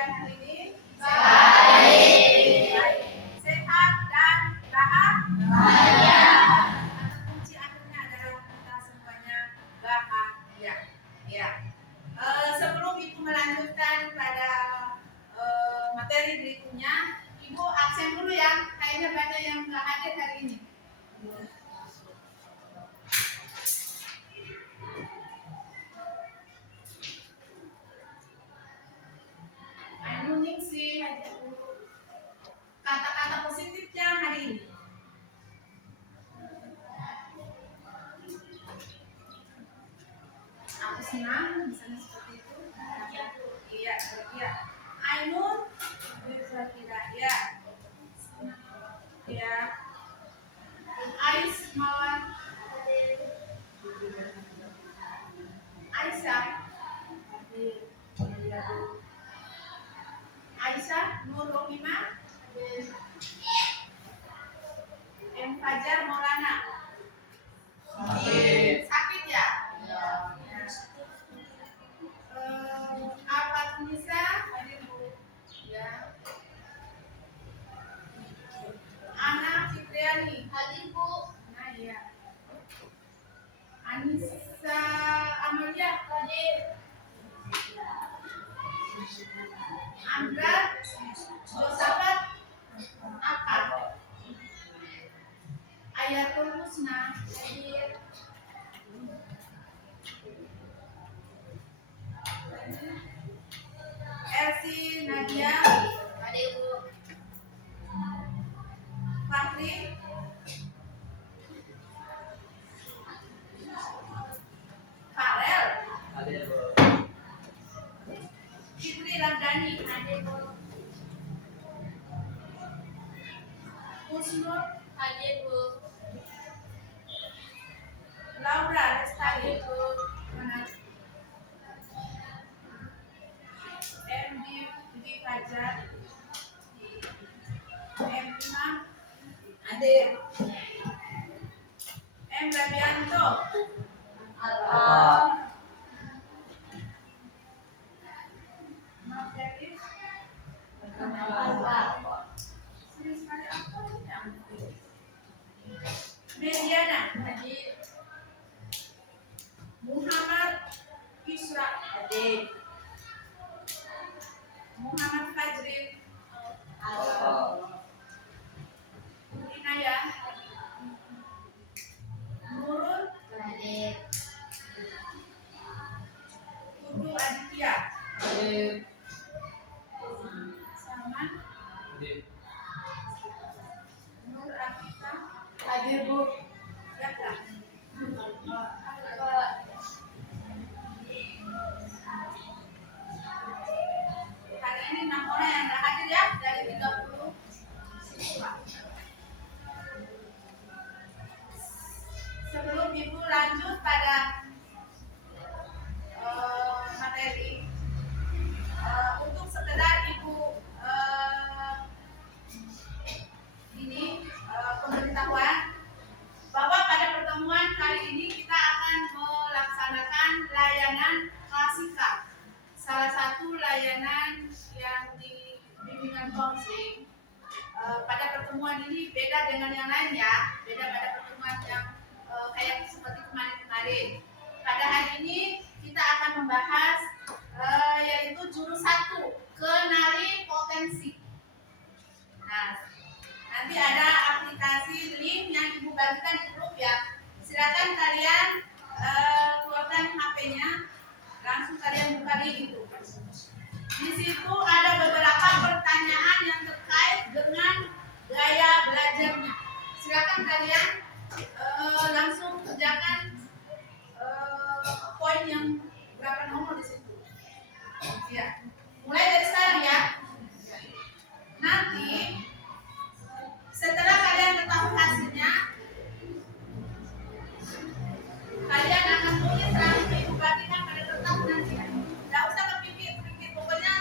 kalian hari ini? Baik. Sehat dan bahagia. Kata kunci akhirnya adalah kita semuanya bahagia. Ya. Sebelum Ibu melanjutkan pada materi berikutnya, Ibu absen dulu ya. Kayaknya banyak yang nggak hadir hari ini. Ningsih kata-kata positifnya hari ini. Aku senang misalnya seperti itu. Iya, iya. Ainun tidak ya. Ya. Ais Mawar. Aisyah. Aisyah Nur Rohimah. M Fajar Maulana. Sakit ya? Apa Tunisa? Ya. Ana Fitriani. Hadir Bu. Nah ya. Anissa Amalia. Hadir. Andra Josafat Akar. Ayatul Husna. Hadir. Elsi Nadia. Hadir Bu. Fahri. Farel. Hadir Bu. Fitri Ramdhani. Hadir Bu. Husnul. Hadir Bu. Laura Lestari. Bu. MD Budi Fajar. M Imam. Hadir. M Rabianto. Maaf ya, Kif. Sering sekali apa ini? Mediana. Hadir. Muhammad Isra. Hadir. Muhammad Fajrin. Inaya. Nurul. Hadir. Tutu Aditya. Hadir. Salman. Hadir. Nur Afifah. Hadir Bu. Siapa? Hari ini 6 orang yang nggak hadir ya dari 30 siswa. Sebelum Ibu lanjut pada materi, untuk sekedar Ibu pemberitahuan bahwa pada pertemuan kali ini kita akan melaksanakan layanan klasika. Salah satu layanan yang di bimbingan konseling. Pada pertemuan ini beda dengan yang lain ya, beda pada pertemuan yang kayak seperti kemarin-kemarin. Pada hari ini kita akan membahas yaitu jurus 1, kenali potensi. Nah, nanti ada aplikasi link yang Ibu bagikan di grup ya. Silakan kalian keluarkan HP-nya, langsung kalian buka link itu. Di situ ada beberapa pertanyaan yang terkait dengan gaya belajarnya. Silakan kalian langsung kerjakan poin yang berapa nomor di situ. Ya. Mulai dari sekarang ya. Nanti setelah kalian ketahui hasilnya, kalian akan tulis langsung Ibu bagikan pada kertas nanti. Tidak usah kepikir-pikir, pokoknya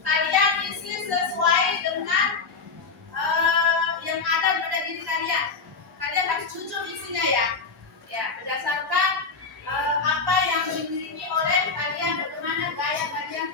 kalian isi sesuai dengan yang ada pada diri kalian. Kalian harus jujur isinya ya. Ya, berdasarkan apa yang dimiliki oleh kalian, bagaimana gaya kalian.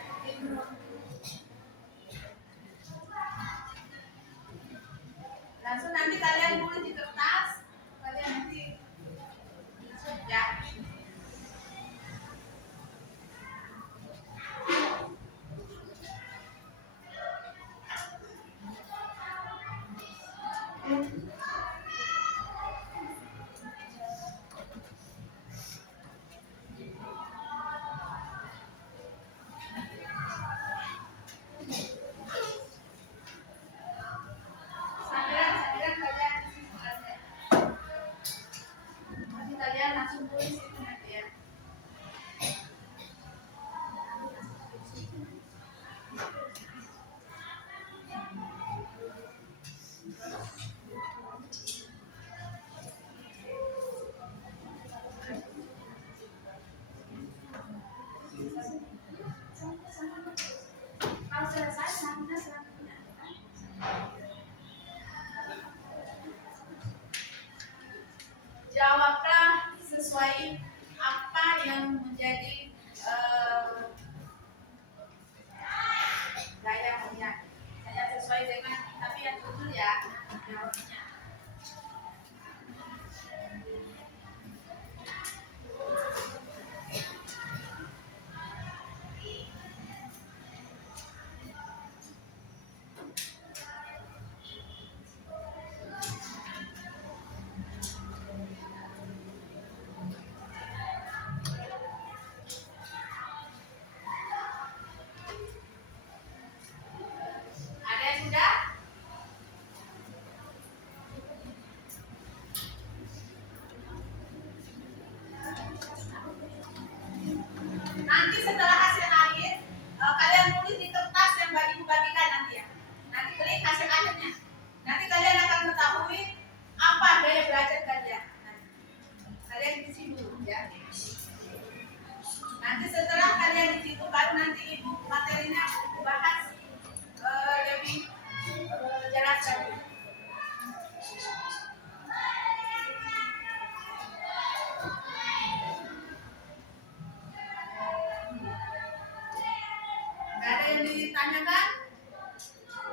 ditanyakan?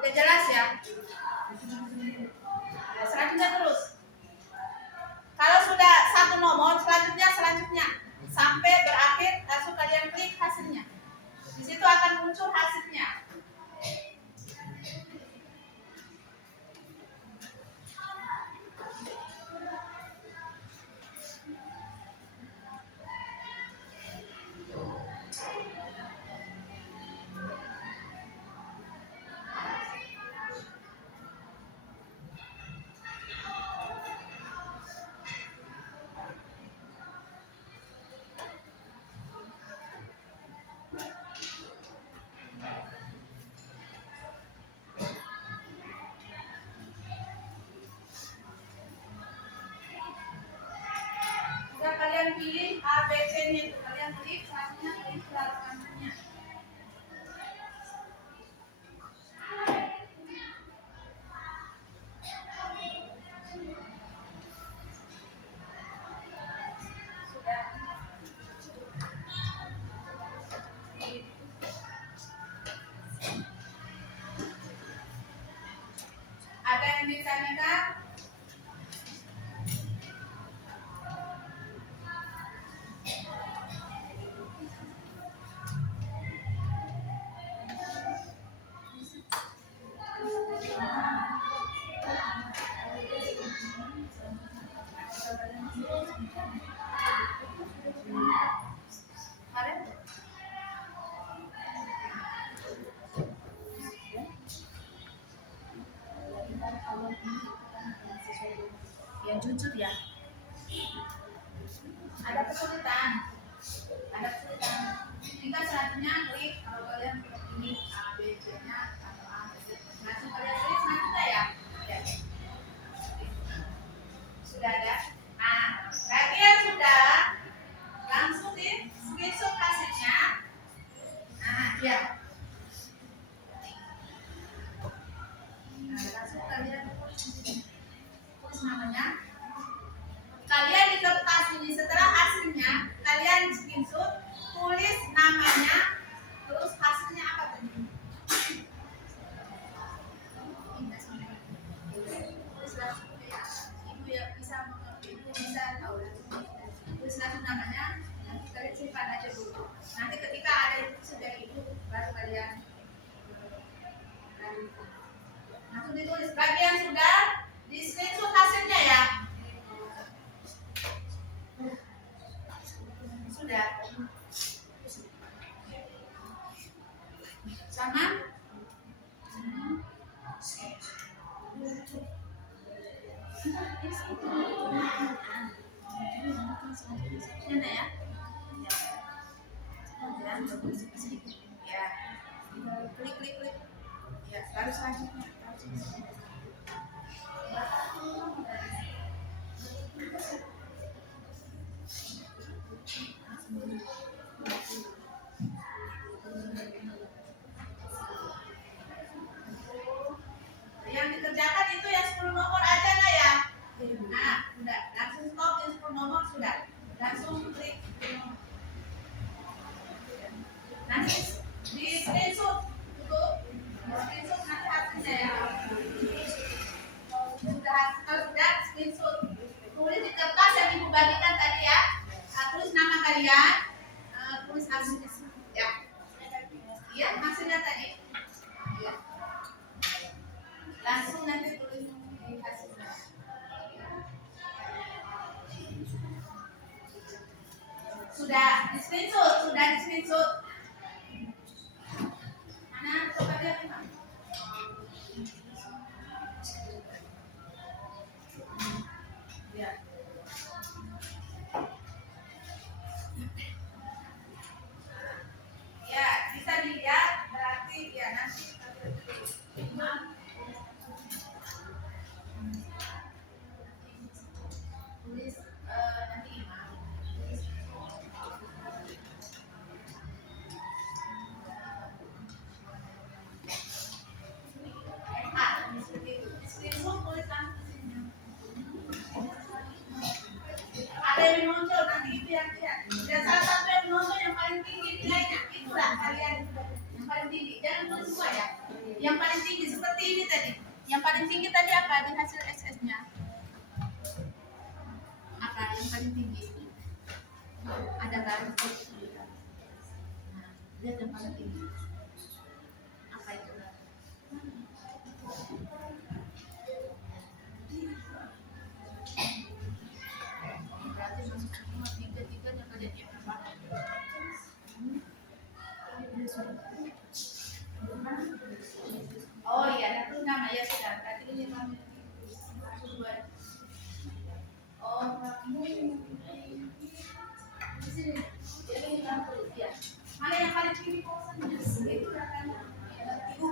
Udah jelas ya? Nah, selanjutnya terus. Kalau sudah satu nomor, selanjutnya sampai berakhir, langsung kalian klik hasilnya. Di situ akan muncul hasilnya. Sudah kalian pilih A, B, C-nya, kalian klik, selanjutnya klik lapangannya. Sudah. Ada yang ditanyakan? Ada? Yang jujur ya. Ada kesulitan. Jika selanjutnya klik, kalau kalian ini A, B, C-nya atau A, B, C, langsung kalian klik selanjutnya ya. Ya. Sudah ada. Nah, bagian sudah langsung di screenshot hasilnya. Nah, ya. Nah, langsung kalian tulis namanya. Kalian di kertas ini setelah hasilnya kalian screenshot, tulis namanya, terus hasilnya apa tadi? Tulis langsung ya. Ibu ya bisa mengerti, ibu bisa tahu langsung. Tulis langsung namanya, nanti kalian simpan aja dulu. Nanti ketika ada instruksi dari ibu baru kalian langsung ditulis. Bagi yang sudah di screenshot hasilnya ya. Sudah. Sama? Ini ya. Ya. Klik. Ya, baru selanjutnya. Yang dikerjakan itu yang 10 nomor aja lah ya. Nah, udah langsung stop yang 10 nomor sudah. Langsung klik. Nanti di screenshot untuk screenshot nanti hasilnya ya. Kalau sudah screenshot, tulis di kertas yang ibu bagikan tadi ya. Tulis nama kalian, tulis hasilnya ya. Iya, hasilnya tadi. Ya. Langsung nanti tulis di hasilnya. Sudah di screenshot. Mana coba lihat Pak. Ya. Ya, bisa dilihat berarti ya nanti tulis nanti imam. Yang paling tinggi seperti ini tadi. Yang paling tinggi tadi apa di hasil SS-nya? Apa yang paling tinggi? Ada kan? Nah, lihat yang paling tinggi. Apa itu? Berarti masuk semua tiga-tiganya pada dia. Oh iya, itu nama ya sudah. Berarti ini kamu. Oh, kamu. Di sini. Jadi kamu ya. Mana yang paling tinggi posannya? Itu akan ibu.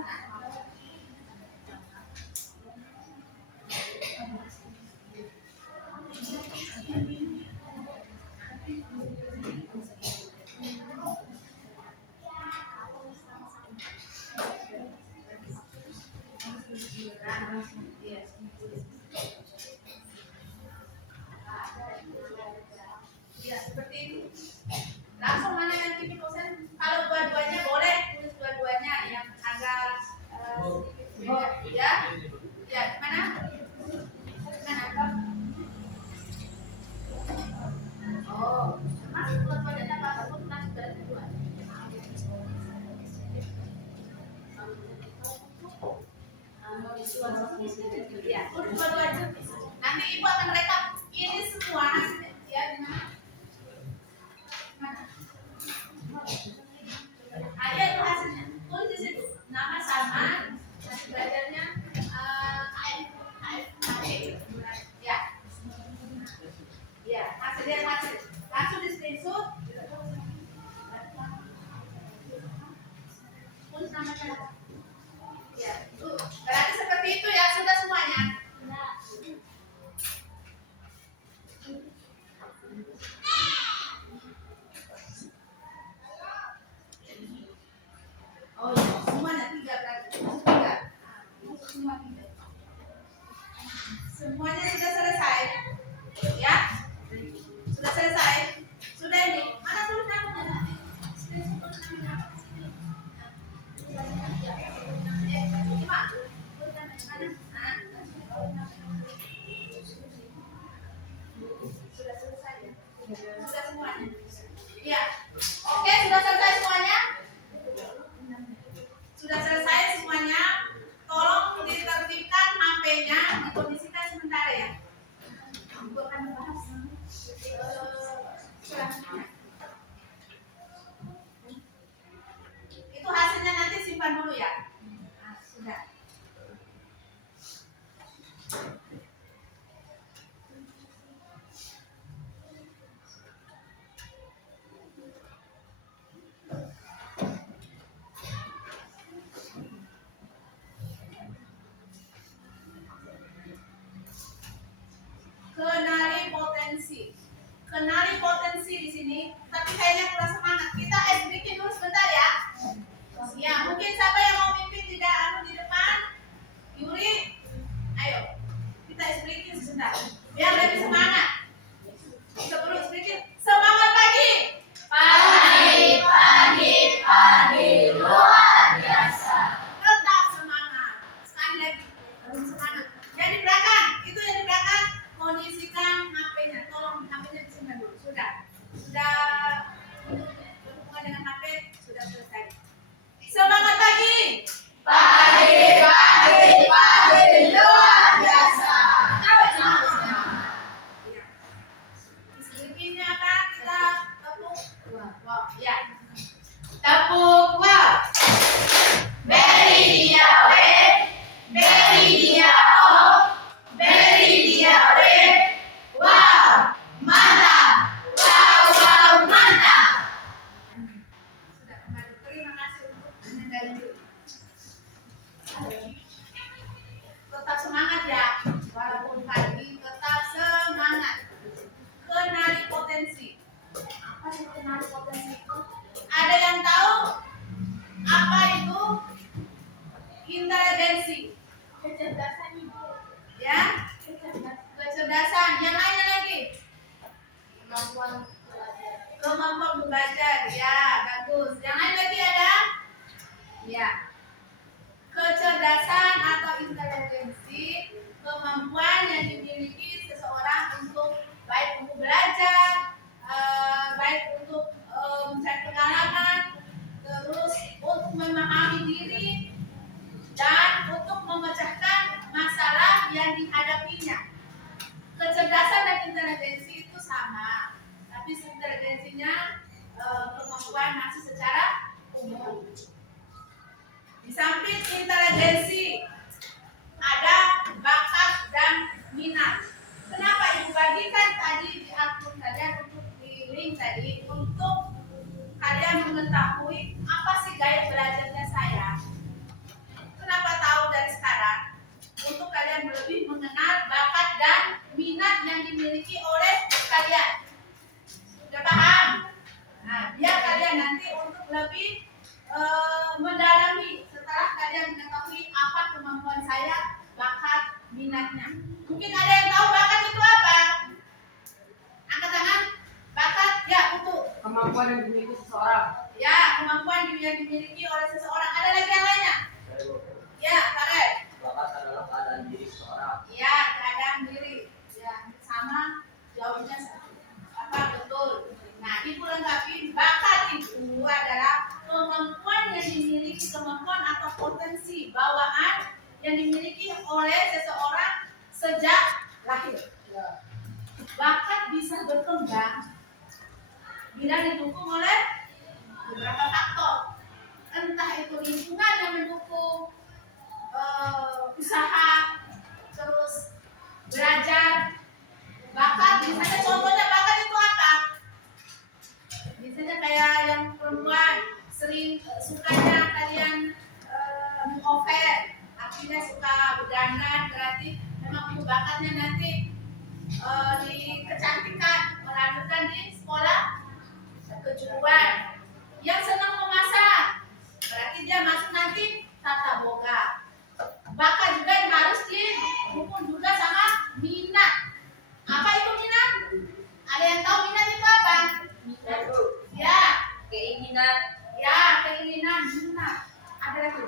Ya, seperti itu. Langsung mana yang tinggi posan? Kalau dua-duanya boleh tulis dua-duanya yang agak sedikit beda. Ya, ya mana? Mana? Oh, masuk dua-duanya apa? Aku masuk dari dua. Ya, tulis dua-duanya. Nanti ibu akan rekap ini semua hasilnya. Ya, di mana? Ada itu hasilnya. Tulis di situ. Nama sama, hasil belajarnya ya. Ya, hasilnya hasil. Langsung di screenshot. Tulis namanya. Ya, itu. Berarti seperti itu ya, sudah semuanya. Oh iya, semuanya tiga berarti. Tiga. Semua tiga. Semuanya sudah selesai. Ya? Sudah selesai. Sudah ini. Mana tulis namanya? Sudah selesai ya? Sudah semuanya. Iya. Oke, sudah selesai semuanya? Sudah selesai semuanya? Tolong ditertibkan HP-nya, dikondisikan sementara ya. Ibu akan membahas selanjutnya. Itu hasilnya nanti simpan dulu ya. Nah, sudah. Kenali potensi. Kenali potensi di sini, tapi kayaknya kurang semangat. Kita bikin dulu sebentar ya. Ya, mungkin siapa yang mau mimpin di depan? Yuri, ayo. Kita bikin sebentar. Biar lebih semangat. Sebelum bikin semangat pagi. Pagi luar biasa. Tetap semangat. Sekali lagi, harus semangat. Yang di belakang, itu yang di belakang kondisikan HP-nya. Tolong HP-nya disimpan dulu. Sudah untuk berhubungan dengan HP sudah selesai. Semangat pagi. Pagi luar biasa. Bikinnya apa? Kita tepuk. Wow, ya. Tepuk wow. Beri dia we. Beri dia oh. Beri dia we. Wow, mantap. Wow, mantap. Sudah kembali. Terima kasih untuk mendengarkan. Tetap semangat ya, walaupun pagi tetap semangat. Kenali potensi. Apa sih kenali potensi itu? Ada yang tahu apa itu inteligensi? Kecerdasan ibu. Ya, kecerdasan. Yang lainnya lagi? Kemampuan belajar. Ya, bagus. Yang lain lagi ada? Ya. kecerdasan atau inteligensi, kemampuan yang dimiliki seseorang untuk baik untuk belajar, baik untuk mencari pengalaman, terus untuk memahami diri dan untuk memecahkan masalah yang dihadapinya. Kecerdasan dan inteligensi itu sama, tapi inteligensinya kemampuan masih secara umum. Di samping inteligensi ada bakat dan minat. Kenapa Ibu bagikan tadi di akun kalian untuk di link tadi untuk kalian mengetahui apa sih gaya belajarnya saya? Kenapa tahu dari sekarang? Untuk kalian lebih mengenal bakat dan minat yang dimiliki oleh kalian. Sudah paham? Nah, biar kalian nanti untuk lebih mendalami setelah kalian mengetahui apa kemampuan saya, bakat, minatnya. Mungkin ada yang tahu bakat itu apa? Angkat tangan. Bakat, ya betul. Kemampuan yang dimiliki seseorang. Ya, kemampuan yang dimiliki oleh seseorang. Ada lagi yang lainnya? Ya, Karel. Bakat adalah keadaan diri seseorang. Ya, keadaan diri. Ya, sama. Jawabnya apa? Betul. Nah, Ibu lengkapi. Bakat itu adalah kemampuan yang dimiliki, kemampuan atau potensi bawaan yang dimiliki oleh seseorang sejak lahir. Bakat bisa berkembang bila didukung oleh beberapa faktor. Entah itu lingkungan yang mendukung, usaha, terus belajar. Bakat, misalnya contohnya bakat itu apa? Misalnya kayak yang perempuan sering sukanya kalian meng-offer, artinya suka berdandan, berarti memang itu bakatnya nanti di kecantikan, melanjutkan di sekolah kejuruan. Yang senang memasak, berarti dia masuk nanti tata boga. Bakat juga yang harus didukung juga sama minat. Apa itu minat? Ada yang tahu minat itu apa? Minat. Ya, Keinginan. ya keinginan, minat. Ada lagi?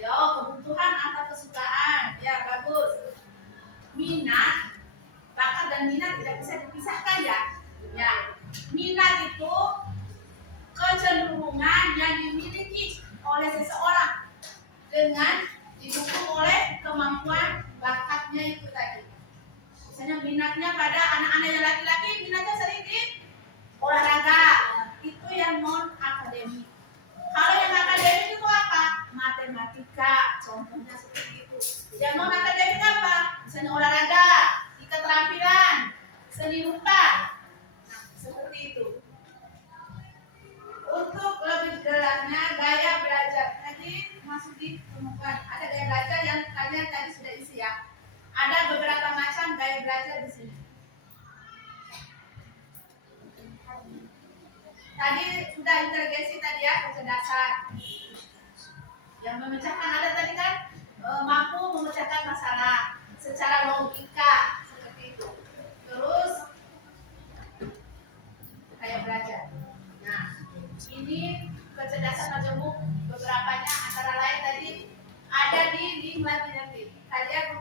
Yo, kebutuhan atau kesukaan. Ya, bagus. Minat, bakat dan minat tidak bisa dipisahkan ya. Ya, minat itu kecenderungan yang dimiliki oleh seseorang dengan didukung oleh kemampuan bakatnya itu tadi. Misalnya minatnya pada anak-anak yang laki-laki, minatnya sering di olahraga, itu yang non akademik. Kalau yang akademik itu apa? Matematika, contohnya seperti itu. Yang non akademik apa? Misalnya olahraga, keterampilan, seni rupa, nah, seperti itu. Untuk lebih jelasnya gaya belajar tadi masuk di kemampuan. Ada gaya belajar yang kalian tadi sudah isi ya. Ada beberapa macam gaya belajar di sini. Tadi sudah inteligensi tadi ya, kecerdasan. Yang memecahkan ada tadi kan mampu memecahkan masalah secara logika seperti itu. Terus gaya belajar. Nah, ini kecerdasan majemuk beberapanya antara lain tadi ada di link nanti. Kalian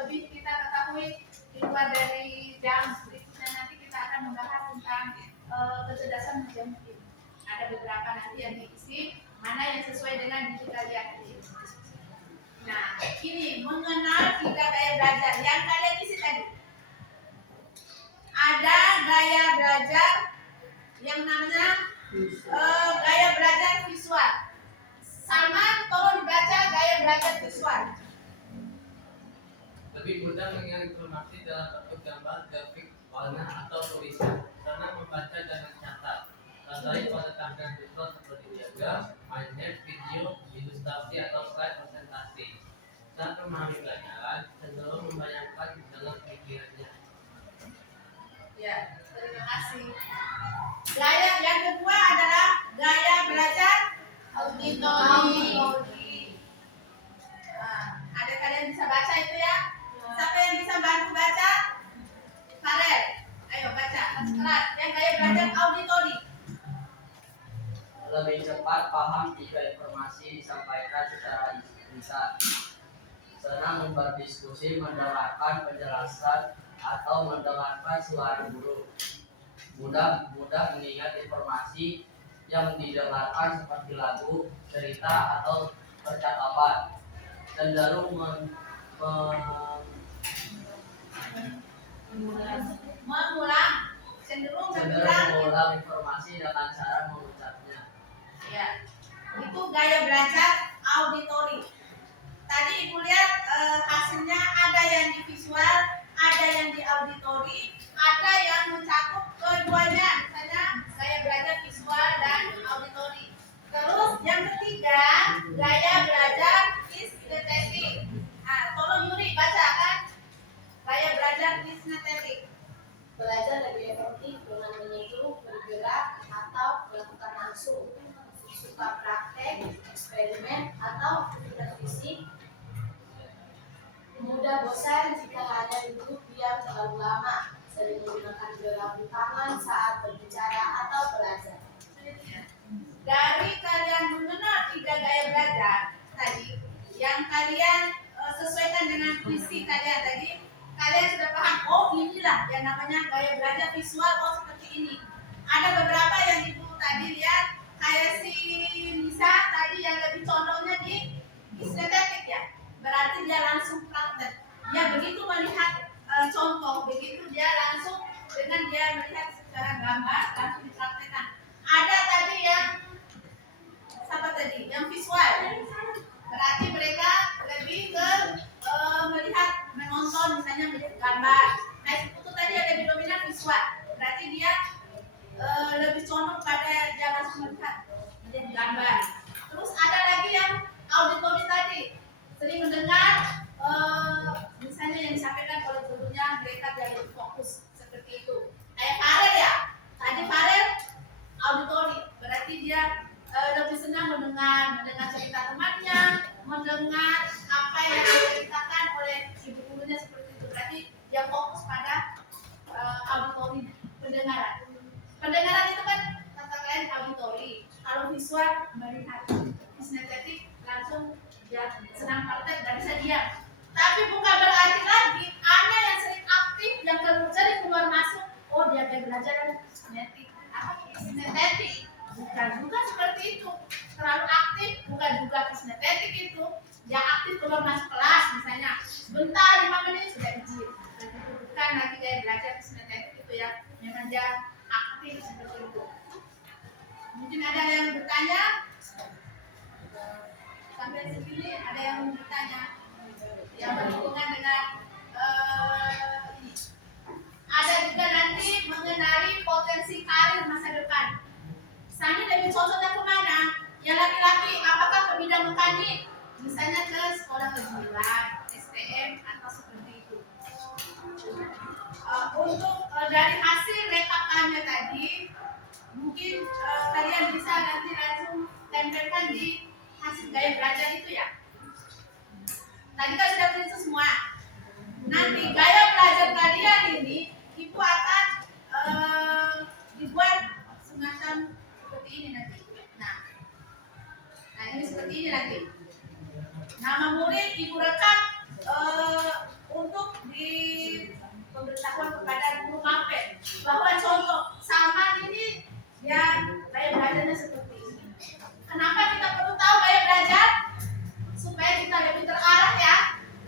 lebih kita ketahui di luar dari jam berikutnya nanti kita akan membahas tentang kecerdasan majemuk ini. Ada beberapa nanti yang diisi, mana yang sesuai dengan diri kalian. Nah, ini mengenal 3 gaya belajar yang kalian isi tadi. Ada gaya belajar yang namanya gaya belajar visual. Salman, tolong dibaca gaya belajar visual. Lebih mudah mengingat informasi dalam bentuk gambar, grafik, warna, atau tulisan, karena membaca dan mencatat. Tandai pada tampilan visual seperti diagram, mind map, video, ilustrasi, atau slide presentasi. Saat memahami pelajaran, cenderung membayangkan dalam pikirannya. Ya, terima kasih. Gaya yang kedua adalah gaya belajar auditori. Nah, ada kalian bisa baca itu ya? Siapa yang bisa bantu baca? Karel, ayo baca. Keras. Yang gaya belajar auditori. Lebih cepat paham paham jika informasi disampaikan secara lisan. Senang berdiskusi, mendengarkan penjelasan, atau mendengarkan suara guru. Mudah mengingat informasi yang didengarkan seperti lagu, cerita, atau percakapan. Cenderung mengulang informasi dengan cara mengucapnya. Ya, itu gaya belajar auditori. Tadi Ibu lihat hasilnya ada yang di visual, ada yang di auditori, ada yang mencakup keduanya, misalnya gaya belajar visual dan auditori. Terus yang ketiga, gaya belajar kinesthetik. Nah, tolong Yuri baca kan? Gaya belajar kinesthetik. Belajar lebih efektif dengan menyentuh, bergerak, atau melakukan langsung. Suka praktek, eksperimen, atau aktivitas fisik. Mudah bosan jika hanya duduk diam terlalu lama. Sering menggunakan gerakan tangan saat berbicara atau belajar. Dari kalian mengenal 3 gaya belajar tadi, yang kalian sesuaikan dengan visi kalian tadi, kalian sudah paham, oh inilah yang namanya gaya belajar visual, oh seperti ini. Ada beberapa yang Ibu tadi lihat, kayak si Nisa tadi yang lebih condongnya di kinesthetik ya, berarti dia langsung praktek. Dia begitu melihat contoh, begitu dia langsung dengan dia melihat secara gambar langsung dipraktekkan. Ada tadi yang yang visual, berarti mereka lebih ke melihat, menonton, misalnya melihat gambar. Nah itu tadi yang lebih dominan visual, berarti dia lebih condong pada dia langsung melihat gambar. Terus ada lagi yang auditori tadi, sering mendengar misalnya yang disampaikan oleh gurunya, mereka dia lebih fokus seperti itu. Kayak Farel ya, tadi Farel auditori, berarti dia lebih senang mendengar cerita temannya, mendengar apa yang diceritakan oleh ibu gurunya seperti itu. Berarti dia fokus pada auditori, pendengaran. Pendengaran itu kan kata lain auditori. Kalau visual melihat, kinesthetik langsung dia senang praktek dan bisa diam. Tapi bukan berarti lagi ada yang sering aktif, yang sering keluar masuk, oh dia kayak belajar kinesthetik. Apa kinesthetik? Bukan juga seperti itu. Terlalu aktif bukan juga kinesthetik itu. Dia aktif keluar masuk kelas misalnya, sebentar 5 menit sudah izin. Bukan lagi kayak belajar kinesthetik itu ya. Memang dia aktif seperti itu. Mungkin ada yang bertanya? Sampai sini ada yang bertanya? Yang berhubungan dengan ini. Ada juga nanti mengenali potensi karir masa depan. Misalnya lebih cocoknya kemana? Yang laki-laki apakah ke bidang mekanik? Misalnya ke sekolah kejuruan, STM atau seperti itu. Untuk dari hasil rekapannya tadi, mungkin kalian bisa nanti langsung tempelkan di hasil gaya belajar itu ya. Tadi kan sudah tulis semua. Nanti gaya belajar kalian ini Ibu akan dibuat semacam seperti ini nanti. Nah ini seperti ini nanti. Nama murid Ibu rekam untuk di pemberitahuan kepada guru mapel bahwa contoh Salman ini ya gaya belajarnya seperti ini. Kenapa kita perlu tahu gaya belajar? Supaya kita lebih terarah ya,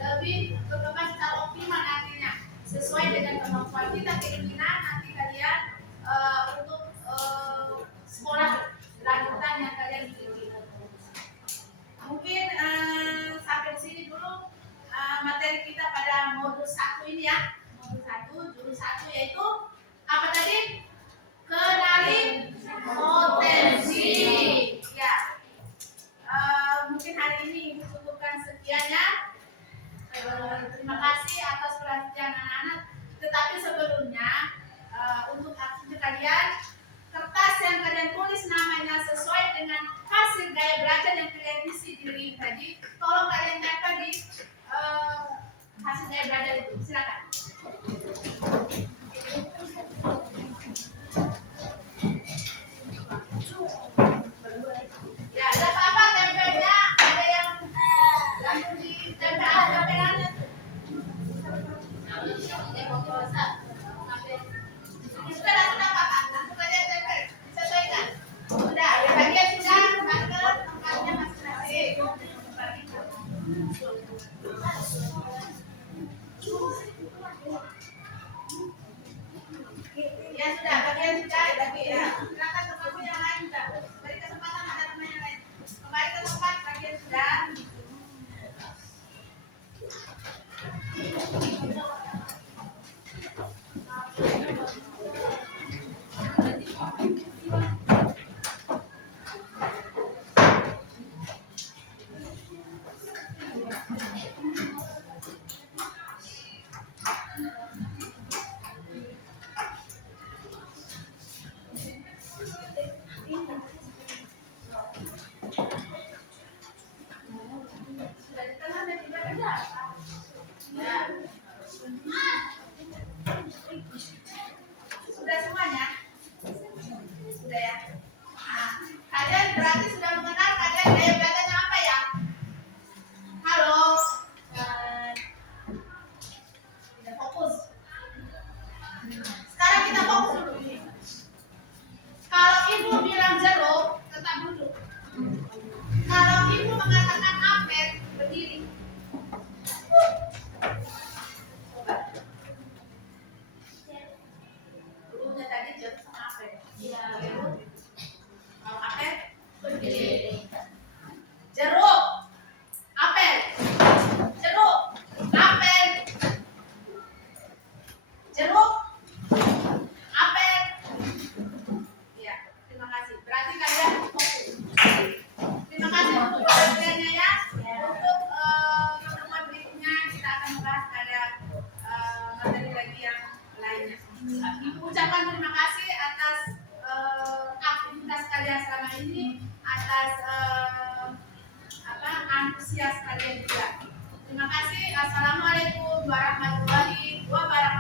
lebih berkembang secara optimal nantinya, sesuai dengan kemampuan kita, keinginan nanti kalian untuk sekolah lanjutan yang kalian miliki. Mungkin sampai di sini dulu materi kita pada modul 1 ini ya. Modul 1, judul 1 yaitu apa tadi? Kenali potensi. Ya. Mungkin hari ini Ibu cukupkan sekian ya. Terima kasih atas perhatian anak-anak. Tetapi sebelumnya untuk aktivitas kalian, kertas yang kalian tulis namanya sesuai dengan hasil gaya belajar yang kalian isi diri tadi, tolong kalian tempel di hasil gaya belajar itu. Silakan. Ya, ada Ayo belajarnya apa ya? Halo. Tidak fokus. Sekarang kita fokus dulu ini. Kalau ibu bilang jeruk, tetap duduk. Kalau ibu mengatakan apel, berdiri. Coba. Dulunya tadi jeruk sama apel. Iya. Kalau apel, Berdiri. jeruk, apel, jeruk, apel, jeruk, apel. Ya, terima kasih. Berarti kalian fokus. Terima kasih untuk perhatiannya ya. Untuk pertemuan berikutnya kita akan membahas pada materi lagi yang lainnya. Ibu ucapkan terima kasih atas aktivitas kalian selama ini, atas antusias kalian juga. Terima kasih. Assalamualaikum warahmatullahi wabarakatuh.